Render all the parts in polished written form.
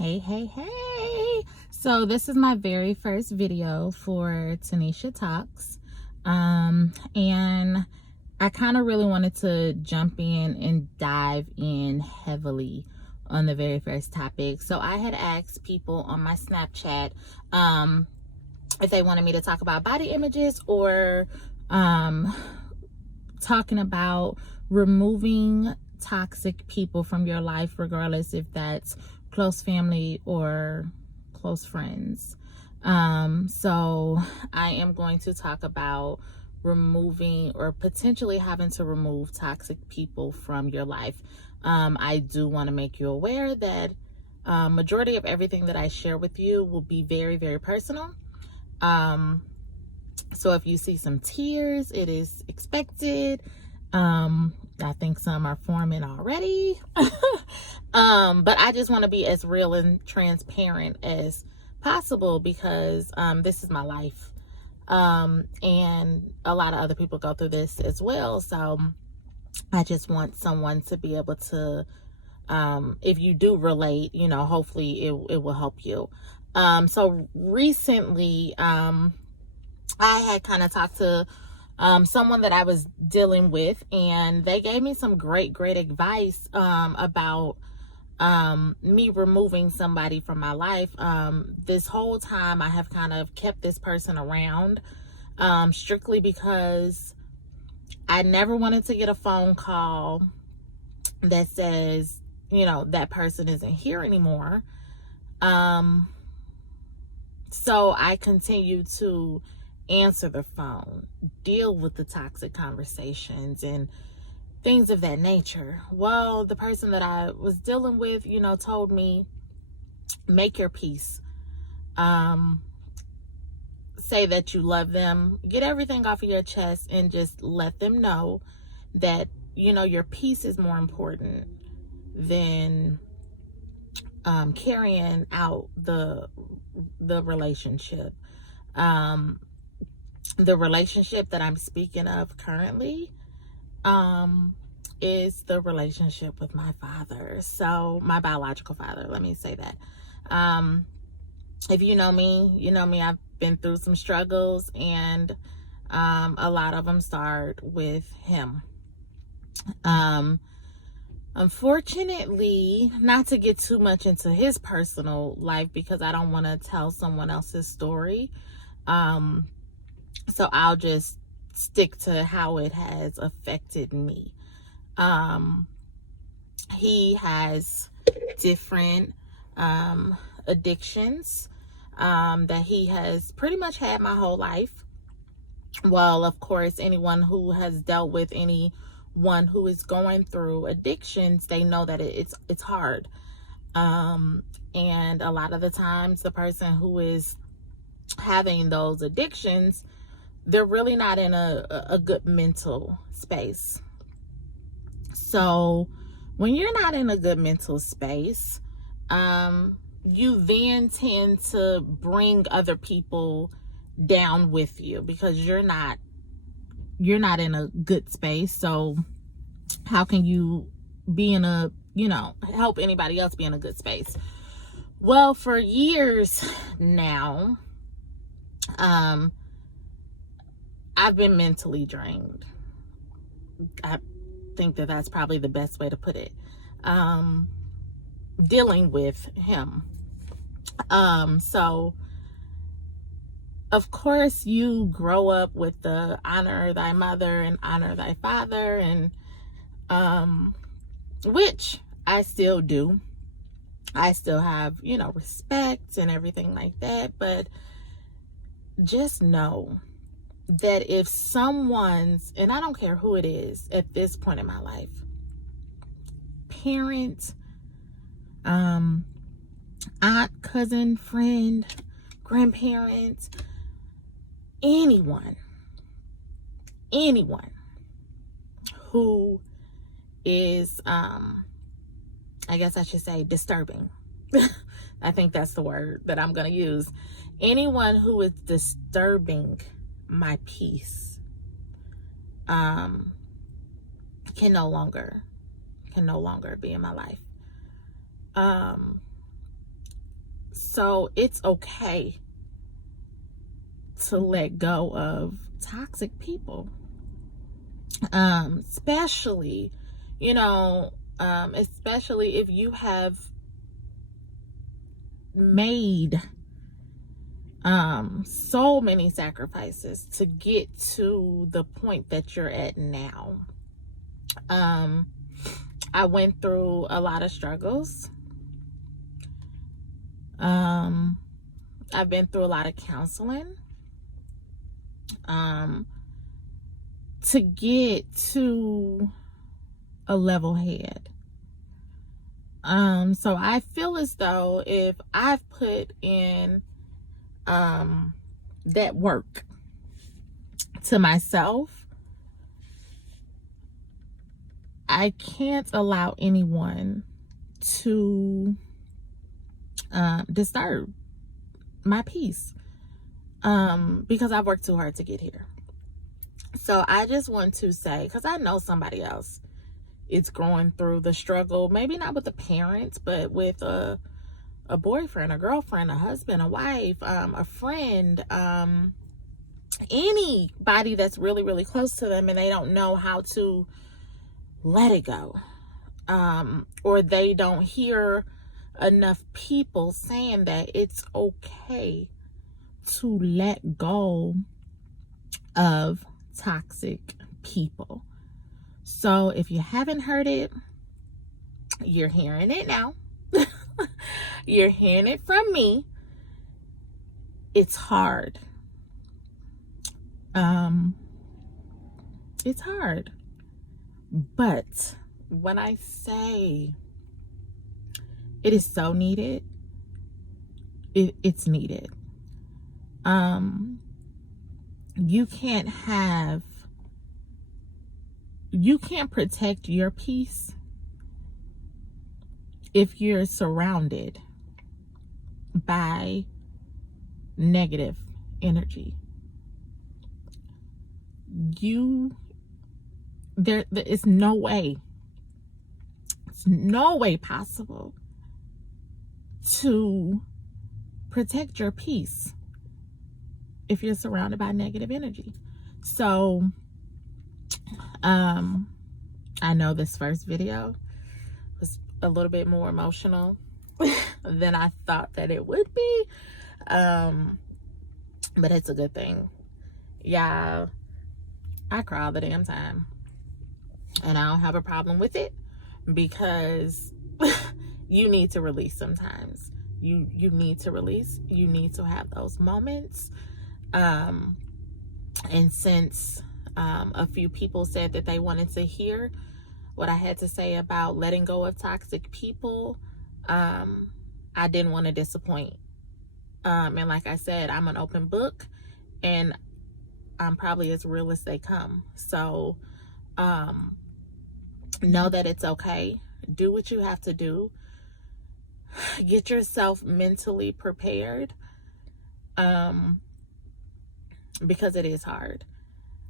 Hey. So this is my very first video for Tanisha Talks. And I kind of really wanted to jump in and dive in heavily on the very first topic. So I had asked people on my Snapchat if they wanted me to talk about body images or talking about removing toxic people from your life, regardless if that's close family or close friends. So I am going to talk about removing or potentially having to remove toxic people from your life. I do want to make you aware that majority of everything that I share with you will be very, very personal. So if you see some tears, it is expected. I think some are forming already. But I just want to be as real and transparent as possible because this is my life. And a lot of other people go through this as well. So I just want someone to be able to, if you do relate, hopefully it will help you. So recently, I had kind of talked to someone that I was dealing with, and they gave me some great advice about me removing somebody from my life. This whole time I have kind of kept this person around strictly because I never wanted to get a phone call that says, that person isn't here anymore. So I continue to answer the phone, deal with the toxic conversations and things of that nature. Well, the person that I was dealing with, told me, make your peace. Say that you love them, get everything off of your chest and just let them know that, your peace is more important than carrying out the relationship. The relationship that I'm speaking of currently is the relationship with my father. So my biological father, let me say that. If you know me, I've been through some struggles, and a lot of them start with him. Unfortunately, not to get too much into his personal life because I don't want to tell someone else's story. So I'll just stick to how it has affected me. He has different addictions that he has pretty much had my whole life. Well, of course, anyone who has dealt with anyone who is going through addictions, they know that it's hard. And a lot of the times the person who is having those addictions, they're really not in a good mental space. So when you're not in a good mental space, you then tend to bring other people down with you because you're not in a good space. So how can you be in a, help anybody else be in a good space? Well, for years now, I've been mentally drained. I think that that's probably the best way to put it. Dealing with him. So of course you grow up with the honor thy mother and honor thy father, and which I still do. I still have, respect and everything like that, but just know that if someone's, and I don't care who it is at this point in my life, parent, aunt, cousin, friend, grandparent, anyone who is, I guess I should say disturbing. I think that's the word that I'm going to use. Anyone who is disturbing my peace can no longer be in my life. So it's okay to let go of toxic people. Especially, especially if you have made so many sacrifices to get to the point that you're at now. I went through a lot of struggles. I've been through a lot of counseling to get to a level head. So I feel as though if I've put in that work to myself, I can't allow anyone to disturb my peace, because I've worked too hard to get here. So I just want to say, because I know somebody else is going through the struggle, maybe not with the parents, but with a boyfriend, a girlfriend, a husband, a wife, a friend, anybody that's really, really close to them, and they don't know how to let it go, or they don't hear enough people saying that it's okay to let go of toxic people. So if you haven't heard it, you're hearing it now. You're hearing it from me. It's hard. It's hard. But when I say it is so needed, it's needed. You can't protect your peace if you're surrounded by negative energy. There is no way. It's no way possible to protect your peace if you're surrounded by negative energy. So, I know this first video was a little bit more emotional than I thought that it would be. But it's a good thing. Yeah, I cry all the damn time. And I don't have a problem with it, because you need to release sometimes. You need to release. You need to have those moments. And since a few people said that they wanted to hear what I had to say about letting go of toxic people, I didn't want to disappoint. And like I said, I'm an open book, and I'm probably as real as they come. So know that it's okay. Do what you have to do. Get yourself mentally prepared, because it is hard.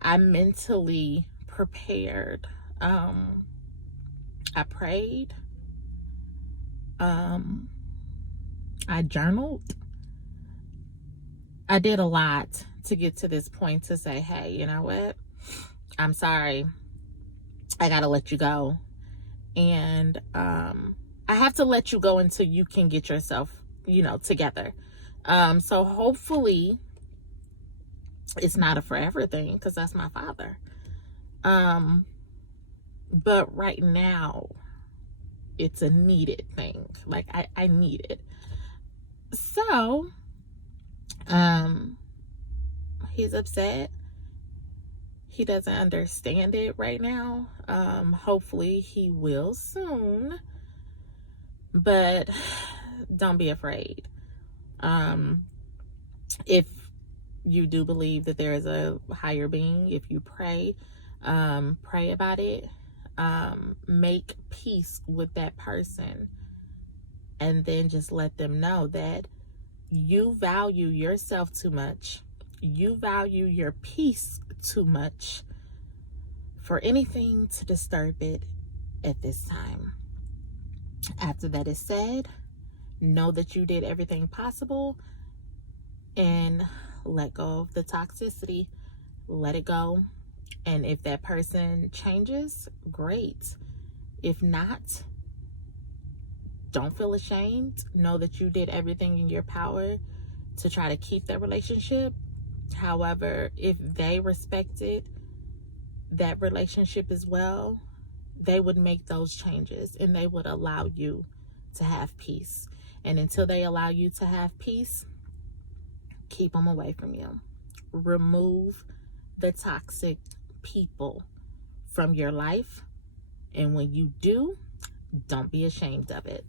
I'm mentally prepared. I prayed. I journaled. I did a lot to get to this point to say, hey, you know what? I'm sorry. I gotta let you go. And I have to let you go until you can get yourself, together. So hopefully it's not a forever thing, because that's my father. But right now it's a needed thing. Like I need it. So he's upset. He doesn't understand it right now. Hopefully he will soon. But don't be afraid. If you do believe that there is a higher being, if you pray about it, make peace with that person, and then just let them know that you value yourself too much. You value your peace too much for anything to disturb it at this time. After that is said, know that you did everything possible and let go of the toxicity. Let it go. And if that person changes, great. If not, don't feel ashamed. Know that you did everything in your power to try to keep that relationship. However, if they respected that relationship as well, they would make those changes and they would allow you to have peace. And until they allow you to have peace, keep them away from you. Remove the toxic people from your life. And when you do, don't be ashamed of it.